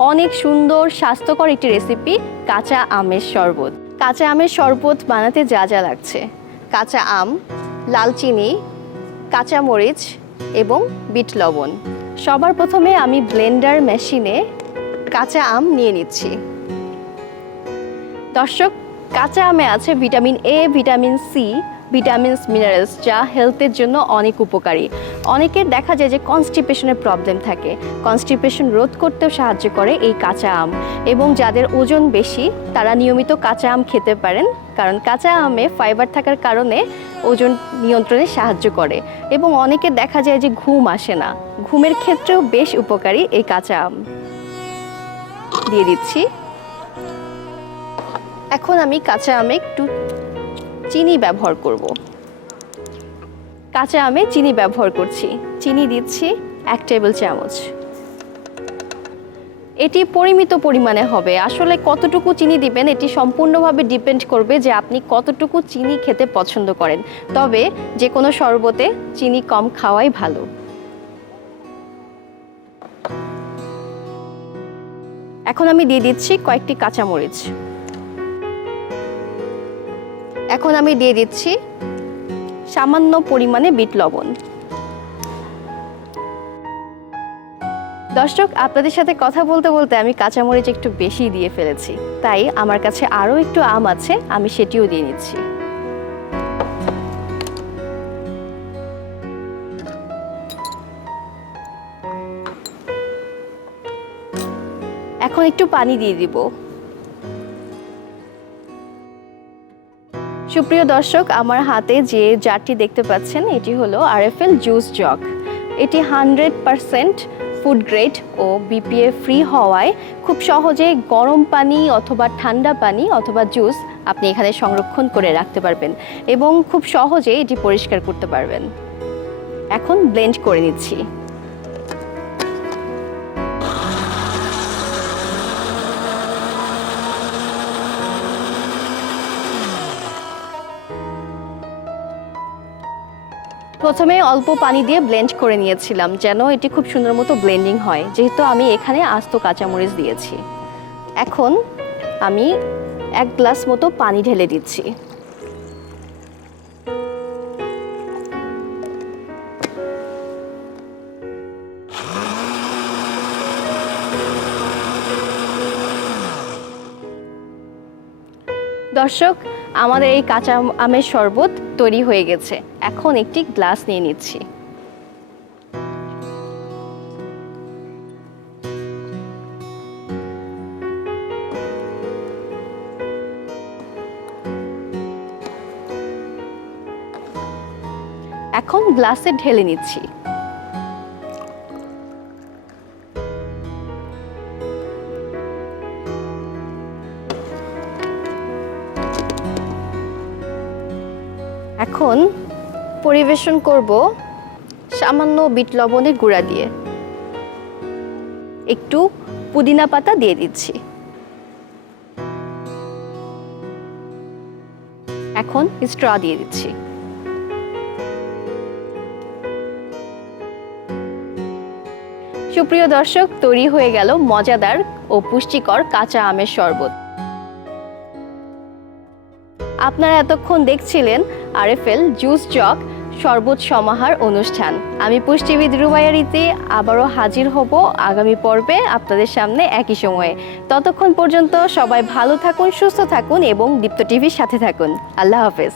অনেক সুন্দর স্বাস্থ্যকর একটি রেসিপি কাঁচা আমের শরবত। কাঁচা আমের শরবত বানাতে যা যা লাগছে: কাঁচা আম, লাল চিনি, কাঁচা মরিচ এবং বিট লবণ। সবার প্রথমে আমি ব্লেন্ডার মেশিনে কাঁচা আম নিয়ে নিচ্ছি। দর্শক, কাঁচা আমে আছে vitamin A, vitamin C, vitamins, minerals, যা হেলথের জন্য অনেক উপকারী। অনেকের দেখা যায় যে কনস্টিপেশনের প্রবলেম থাকে, কনস্টিপেশন রোধ করতেও সাহায্য করে এই কাঁচা আম। এবং যাদের ওজন বেশি তারা নিয়মিত কাঁচা আম খেতে পারেন, কারণ কাঁচা আমে ফাইবার থাকার কারণে ওজন নিয়ন্ত্রণে সাহায্য করে। এবং অনেকের দেখা যায় যে ঘুম আসে না, ঘুমের ক্ষেত্রেও বেশ উপকারী এই কাঁচা আম। দিয়ে দিচ্ছি। এখন আমি কাঁচা আমে একটু চিনি ব্যবহার করব। কাঁচা আমে চিনি ব্যবহার করছি। চিনি দিচ্ছি 1 টেবিল চামচ। এটি পরিমিত পরিমাণে হবে। আসলে কতটুকু চিনি দিবেন এটি সম্পূর্ণভাবে ডিপেন্ড করবে যে আপনি কতটুকু চিনি খেতে পছন্দ করেন। তবে যে কোনো শরবতে চিনি কম খাওয়াই ভালো। এখন আমি দিয়ে দিচ্ছি কয়েকটি কাঁচামরিচ। এখন আমি দিয়ে দিচ্ছি সামান্য পরিমাণে বিট লবণ। দর্শক, আপনাদের সাথে কথা বলতে বলতে আমি কাঁচামরিচ একটু বেশি দিয়ে ফেলেছি, তাই আমার কাছে আরও একটু আম আছে, আমি সেটিও দিয়ে নিচ্ছি। এখন একটু পানি দিয়ে দিব। সুপ্রিয় দর্শক, আমার হাতে যে জারটি দেখতে পাচ্ছেন এটি হলো আরএফএল জুস জগ। এটি 100% ফুড গ্রেড ও বিপিএ ফ্রি হওয়ায় খুব সহজে গরম পানি অথবা ঠান্ডা পানি অথবা জুস আপনি এখানে সংরক্ষণ করে রাখতে পারবেন এবং খুব সহজে এটি পরিষ্কার করতে পারবেন। এখন ব্লেন্ড করে নিচ্ছি। প্রথমে অল্প পানি দিয়ে ব্লেন্ড করে নিয়েছিলাম যেন এটি খুব সুন্দর মতো ব্লেন্ডিং হয়, যেহেতু আমি এখানে আস্ত কাঁচামরিচ দিয়েছি। এখন আমি 1 গ্লাস মতো পানি ঢেলে দিচ্ছি। দর্শক, আমাদের এই কাঁচা আমের শরবত তৈরি হয়ে গেছে। এখন একটি গ্লাস নিয়ে নিচ্ছি। এখন গ্লাসে ঢেলে নিচ্ছি। এখন পরিবেশন করব সামান্য বিট লবণের গুঁড়া দিয়ে। একটু পুদিনা পাতা দিয়ে দিচ্ছি। এখন স্ট্র দিয়ে দিচ্ছি। সুপ্রিয় দর্শক, তৈরি হয়ে গেল মজাদার ও পুষ্টিকর কাঁচা আমের শরবত। আপনারা এতক্ষণ দেখছিলেন আরএফএল জুস জগ শরবত সমাহার অনুষ্ঠান। আমি পুষ্টিবিদ রুবাইয়ারিতে আবারও হাজির হব আগামী পর্বে আপনাদের সামনে একই সময়ে। ততক্ষণ পর্যন্ত সবাই ভালো থাকুন, সুস্থ থাকুন এবং দীপ্ত টিভির সাথে থাকুন। আল্লাহ হাফেজ।